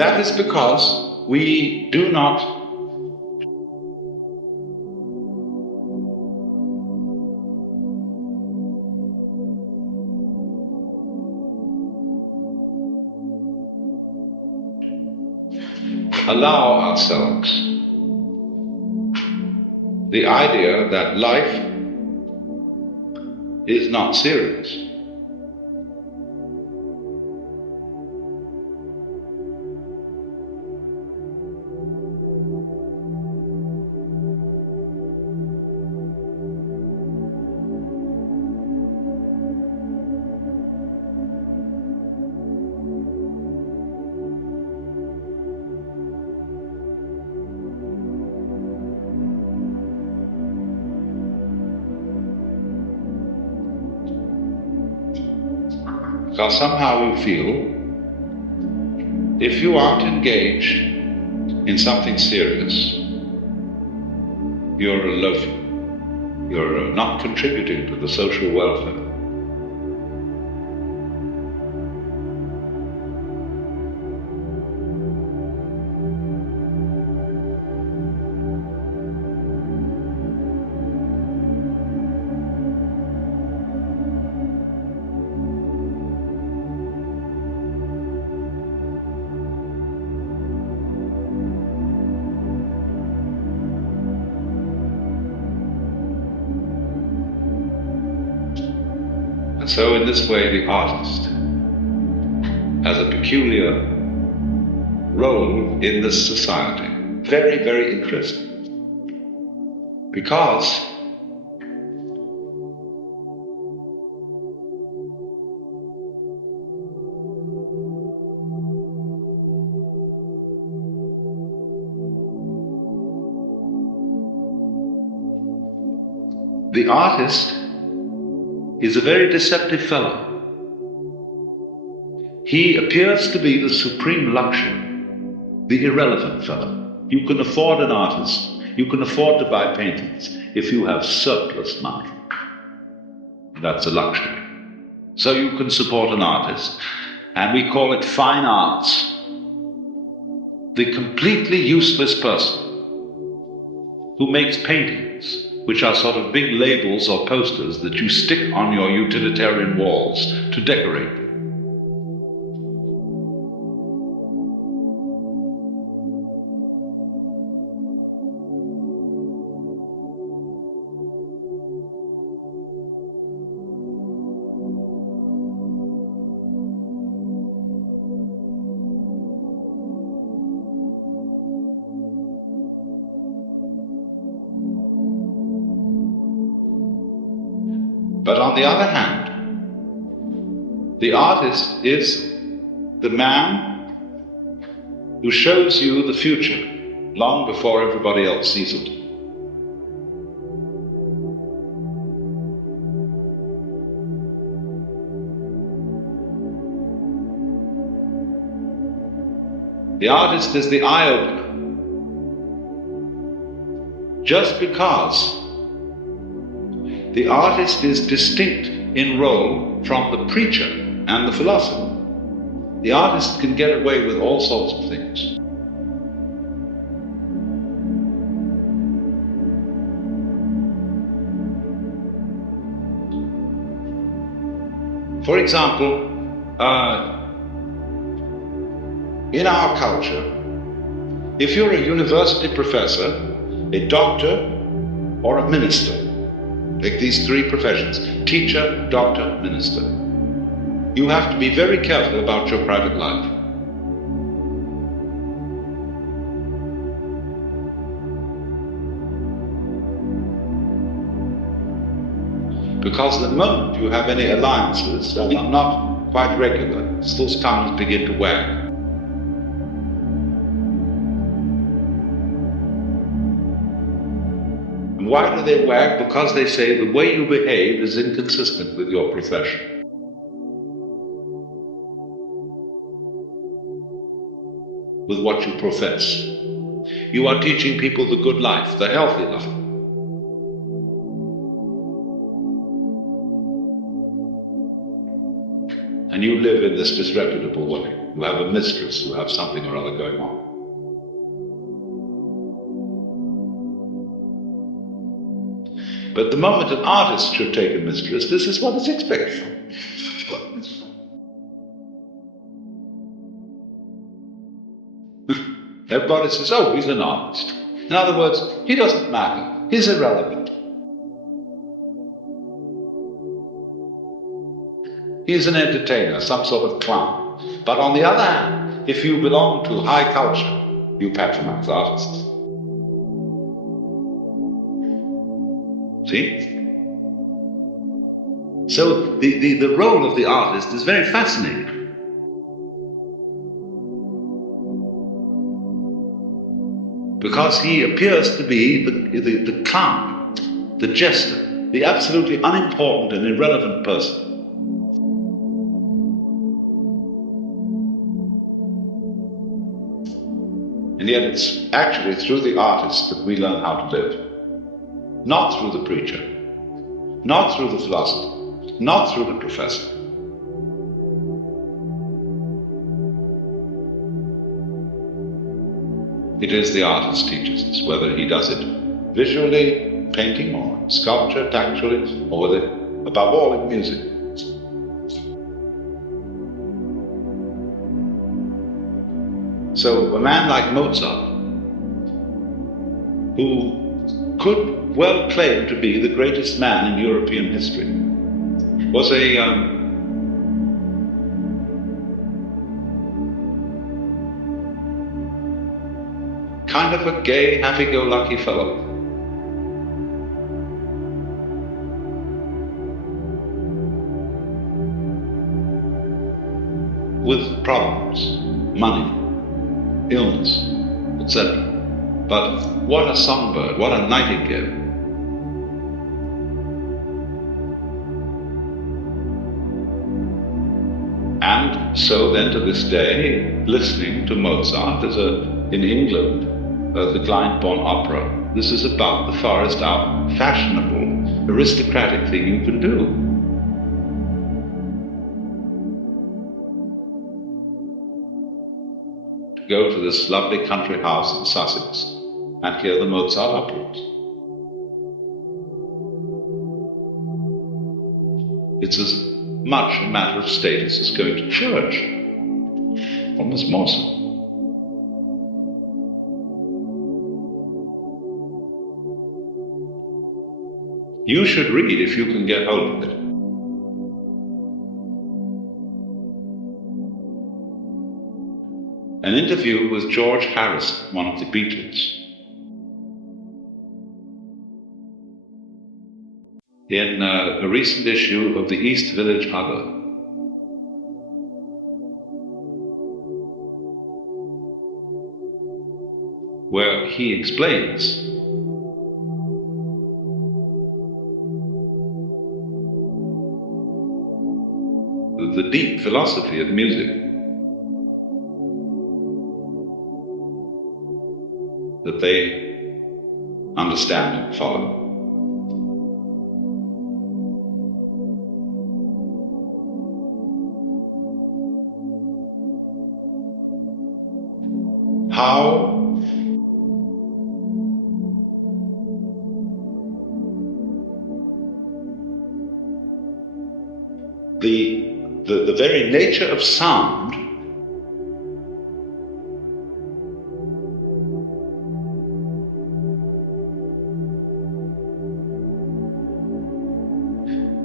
that is because we do not allow ourselves the idea that life is not serious. Because somehow you feel if you aren't engaged in something serious, you're a loafer. You're not contributing to the social welfare. So in this way, the artist has a peculiar role in this society. Very, very interesting. Because the artist is a very deceptive fellow. He appears to be the supreme luxury, the irrelevant fellow. You can afford an artist, you can afford to buy paintings if you have surplus money. That's a luxury. So you can support an artist, and we call it fine arts. The completely useless person who makes paintings, which are sort of big labels or posters that you stick on your utilitarian walls to decorate them. But on the other hand, the artist is the man who shows you the future long before everybody else sees it. The artist is the eye-opener. Just because the artist is distinct in role from the preacher and the philosopher, the artist can get away with all sorts of things. For example, in our culture, if you're a university professor, a doctor, or a minister, take these three professions: teacher, doctor, minister, you have to be very careful about your private life. Because the moment you have any alliances that are not quite regular, those tongues begin to wag. Why do they wag? Because they say the way you behave is inconsistent with your profession. With what you profess. You are teaching people the good life, the healthy life. And you live in this disreputable way. who have a mistress, who have something or other going on. But the moment an artist should take a mistress, this is what is expected. Everybody says, oh, he's an artist. In other words, he doesn't matter. He's irrelevant. He's an entertainer, some sort of clown. But on the other hand, if you belong to high culture, you patronize artists. See? So the role of the artist is very fascinating. Because he appears to be the clown, the jester, the absolutely unimportant and irrelevant person. And yet it's actually through the artist that we learn how to live. Not through the preacher, not through the philosopher, not through the professor. It is the artist teaches us, whether he does it visually, painting, or sculpture, tactually, or whether, above all, in music. So a man like Mozart, who could well claim to be the greatest man in European history, was a kind of a gay, happy-go-lucky fellow. With problems, money, illness, etc. But what a songbird, what a nightingale. And so then to this day, listening to Mozart in England, the Glyndebourne Opera, this is about the farthest out fashionable, aristocratic thing you can do. To go to this lovely country house in Sussex and hear the Mozart operas. It's as much a matter of status as going to church, almost more so. You should read if you can get hold of it. An interview with George Harrison, one of the Beatles, in a recent issue of the East Village Other. Where he explains the deep philosophy of music, that they understand and follow. How the very nature of sound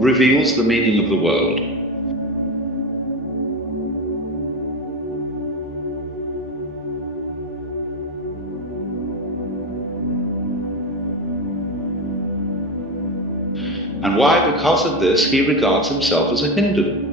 reveals the meaning of the world. And why? Because of this, he regards himself as a Hindu.